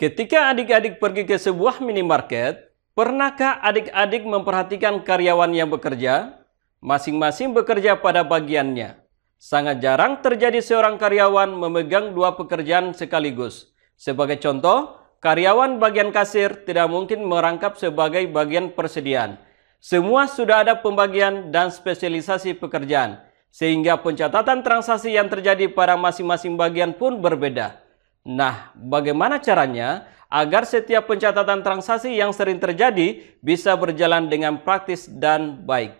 Ketika adik-adik pergi ke sebuah minimarket, pernahkah adik-adik memperhatikan karyawan yang bekerja? Masing-masing bekerja pada bagiannya. Sangat jarang terjadi seorang karyawan memegang dua pekerjaan sekaligus. Sebagai contoh, karyawan bagian kasir tidak mungkin merangkap sebagai bagian persediaan. Semua sudah ada pembagian dan spesialisasi pekerjaan, sehingga pencatatan transaksi yang terjadi pada masing-masing bagian pun berbeda. Nah, bagaimana caranya agar setiap pencatatan transaksi yang sering terjadi bisa berjalan dengan praktis dan baik?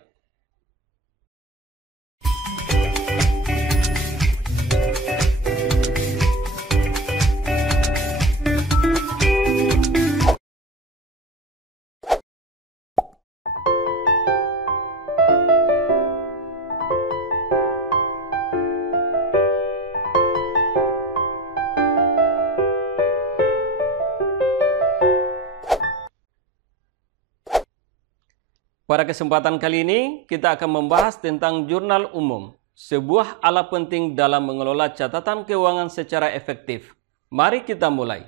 Pada kesempatan kali ini, kita akan membahas tentang jurnal umum, sebuah alat penting dalam mengelola catatan keuangan secara efektif. Mari kita mulai.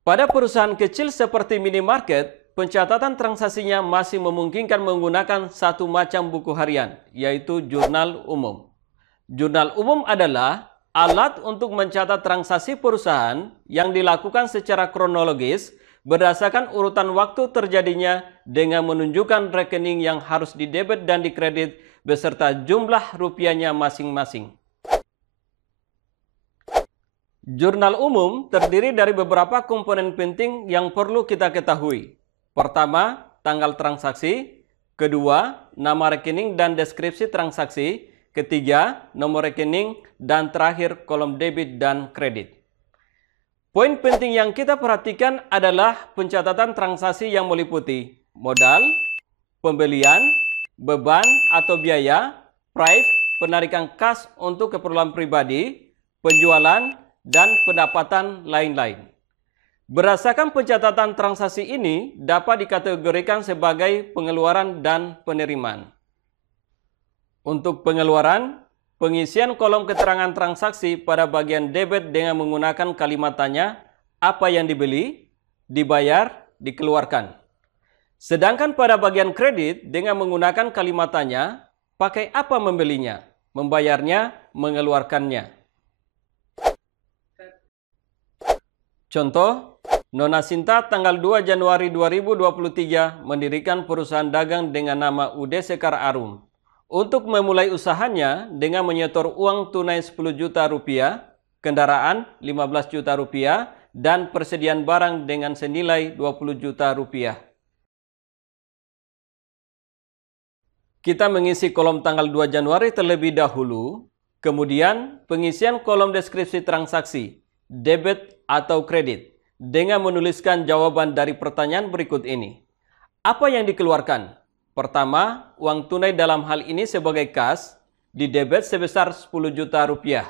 Pada perusahaan kecil seperti minimarket, pencatatan transaksinya masih memungkinkan menggunakan satu macam buku harian, yaitu jurnal umum. Jurnal umum adalah alat untuk mencatat transaksi perusahaan yang dilakukan secara kronologis berdasarkan urutan waktu terjadinya dengan menunjukkan rekening yang harus didebet dan dikredit beserta jumlah rupiahnya masing-masing. Jurnal umum terdiri dari beberapa komponen penting yang perlu kita ketahui. Pertama, tanggal transaksi. Kedua, nama rekening dan deskripsi transaksi. Ketiga, nomor rekening. Dan terakhir, kolom debit dan kredit. Poin penting yang kita perhatikan adalah pencatatan transaksi yang meliputi modal, pembelian, beban atau biaya, price, penarikan kas untuk keperluan pribadi, penjualan, dan pendapatan lain-lain. Berdasarkan pencatatan transaksi ini dapat dikategorikan sebagai pengeluaran dan penerimaan. Untuk pengeluaran, pengisian kolom keterangan transaksi pada bagian debit dengan menggunakan kalimat tanya, apa yang dibeli, dibayar, dikeluarkan. Sedangkan pada bagian kredit dengan menggunakan kalimat tanya, pakai apa membelinya, membayarnya, mengeluarkannya. Contoh, Nona Sinta tanggal 2 Januari 2023 mendirikan perusahaan dagang dengan nama UD Sekar Arum. Untuk memulai usahanya dengan menyetor uang tunai 10 juta rupiah, kendaraan 15 juta rupiah, dan persediaan barang dengan senilai 20 juta rupiah. Kita mengisi kolom tanggal 2 Januari terlebih dahulu, kemudian pengisian kolom deskripsi transaksi, debit atau kredit, dengan menuliskan jawaban dari pertanyaan berikut ini. Apa yang dikeluarkan? Pertama, uang tunai dalam hal ini sebagai kas, didebet sebesar 10 juta rupiah.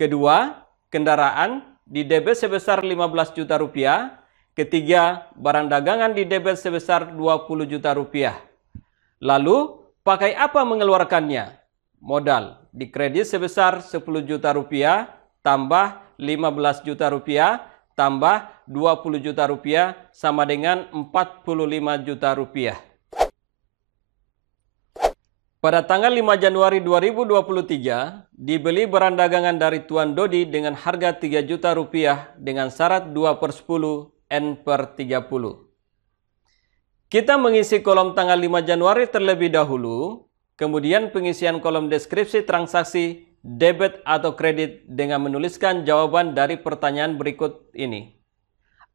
Kedua, kendaraan didebet sebesar 15 juta rupiah. Ketiga, barang dagangan didebet sebesar 20 juta rupiah. Lalu, pakai apa mengeluarkannya? Modal, dikredit sebesar 10 juta rupiah, tambah 15 juta rupiah, tambah 20 juta rupiah, sama dengan 45 juta rupiah. Pada tanggal 5 Januari 2023, dibeli barang dagangan dari Tuan Dodi dengan harga 3 juta rupiah dengan syarat 2/10 N/30. Kita mengisi kolom tanggal 5 Januari terlebih dahulu, kemudian pengisian kolom deskripsi transaksi, debit atau kredit dengan menuliskan jawaban dari pertanyaan berikut ini.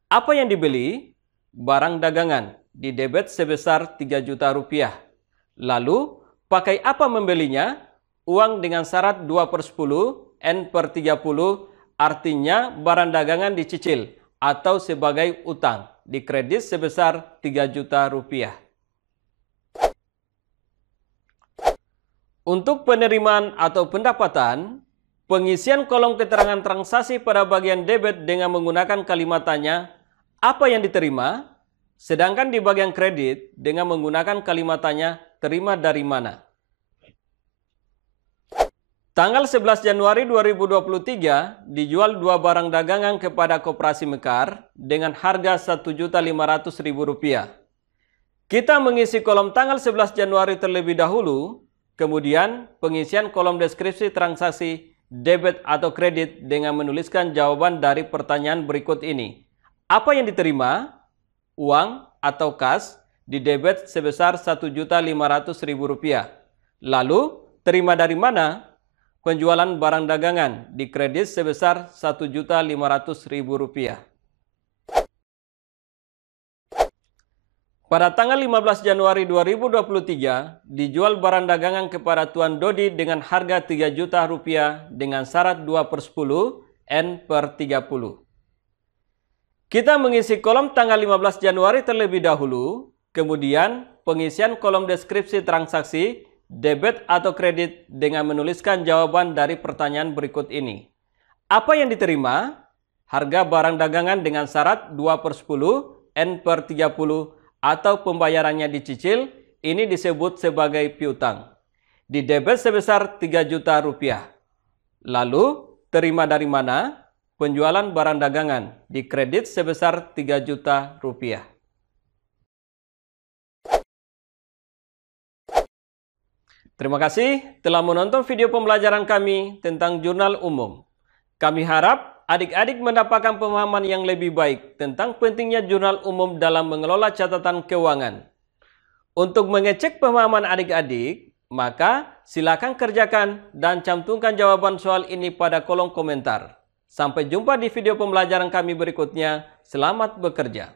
Apa yang dibeli? Barang dagangan, didebet sebesar 3 juta rupiah. Lalu, pakai apa membelinya? Uang dengan syarat 2/10 N/30, artinya barang dagangan dicicil atau sebagai utang, dikredit sebesar 3 juta rupiah. Untuk penerimaan atau pendapatan, pengisian kolom keterangan transaksi pada bagian debit dengan menggunakan kalimat tanya, apa yang diterima? Sedangkan di bagian kredit dengan menggunakan kalimat tanya, terima dari mana? Tanggal 11 Januari 2023 dijual 2 barang dagangan kepada Koperasi Mekar dengan harga Rp1.500.000. Kita mengisi kolom tanggal 11 Januari terlebih dahulu, kemudian pengisian kolom deskripsi transaksi debit atau kredit dengan menuliskan jawaban dari pertanyaan berikut ini. Apa yang diterima? Uang atau kas di debit sebesar Rp1.500.000. Lalu, terima dari mana? Penjualan barang dagangan di kredit sebesar Rp1.500.000. Pada tanggal 15 Januari 2023, dijual barang dagangan kepada Tuan Dodi dengan harga Rp3 juta dengan syarat 2/10 N/30. Kita mengisi kolom tanggal 15 Januari terlebih dahulu, kemudian pengisian kolom deskripsi transaksi debit atau kredit dengan menuliskan jawaban dari pertanyaan berikut ini. Apa yang diterima? Harga barang dagangan dengan syarat 2/10 N/30 atau pembayarannya dicicil, ini disebut sebagai piutang. Di debit sebesar Rp3 juta. Lalu, terima dari mana? Penjualan barang dagangan di kredit sebesar Rp3 juta. Terima kasih telah menonton video pembelajaran kami tentang jurnal umum. Kami harap adik-adik mendapatkan pemahaman yang lebih baik tentang pentingnya jurnal umum dalam mengelola catatan keuangan. Untuk mengecek pemahaman adik-adik, maka silakan kerjakan dan cantumkan jawaban soal ini pada kolom komentar. Sampai jumpa di video pembelajaran kami berikutnya. Selamat bekerja.